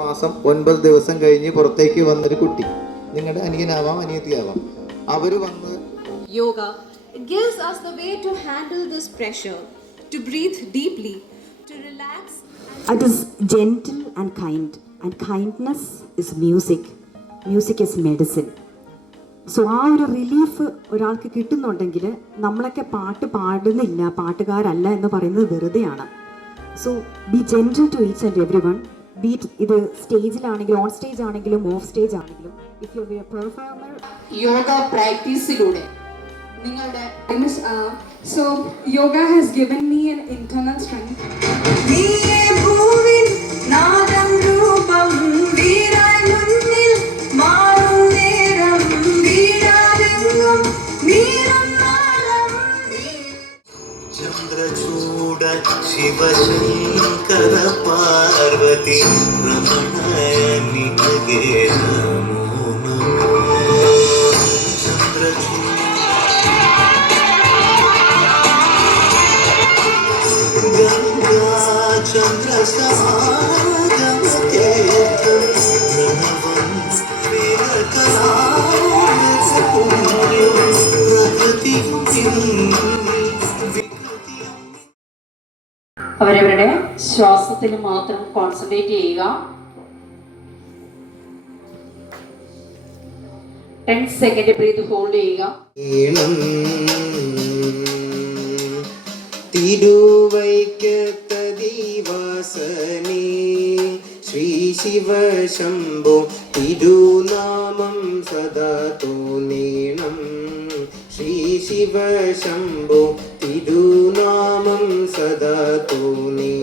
മാസം 9 ദിവസം കഴിഞ്ഞ് പുറത്തേക്ക് വന്നൊരു കുട്ടി, നിങ്ങളുടെ അനിയനാവാം അനിയത്തിയാവാം, അവർ വന്ന് Yoga gives us the way to handle this pressure, to breathe deeply, to relax. It is gentle and kind, and kindness is music. Music is medicine. So ആ ഒരു റിലീഫ് ഒരാൾക്ക് കിട്ടുന്നുണ്ടെങ്കിൽ നമ്മളൊക്കെ പാട്ട് പാടുന്നില്ല, പാട്ടുകാരല്ല എന്ന് പറയുന്നത് വെറുതെയാണ്. So be gentle to each and every one, be it ഇത് സ്റ്റേജിലാണെങ്കിലും ഓൺ സ്റ്റേജ് ആണെങ്കിലും ഓഫ് സ്റ്റേജ് ആണെങ്കിലും. If you are a performer, യോഗ പ്രാക്ടീസിലൂടെ നിങ്ങളുടെ so yoga has given me an internal strength. Chandrachooda Sivasankara Parvathi Ramana നിനഗേ നമോ നമോ. ഗംഗാ ചന്ദ്ര സമാഗമത്തെ പ്രണവം പുണ്യം പ്രകൃതിയും അവരവരുടെ ശ്വാസത്തിൽ മാത്രം കോൺസെൻട്രേറ്റ് ചെയ്യുക. 10 സെക്കൻഡ് ബ്രീത്ത് ഹോൾഡ് ചെയ്യുക. തിരുവൈക്കത്തദീവാസനേ ശ്രീ ശിവ ശംഭോ തിരുനാമം സദാ തോന്നേണം. ശ്രീ ശിവ ശംഭോ തിരുനാമം സദാ തോന്നേ.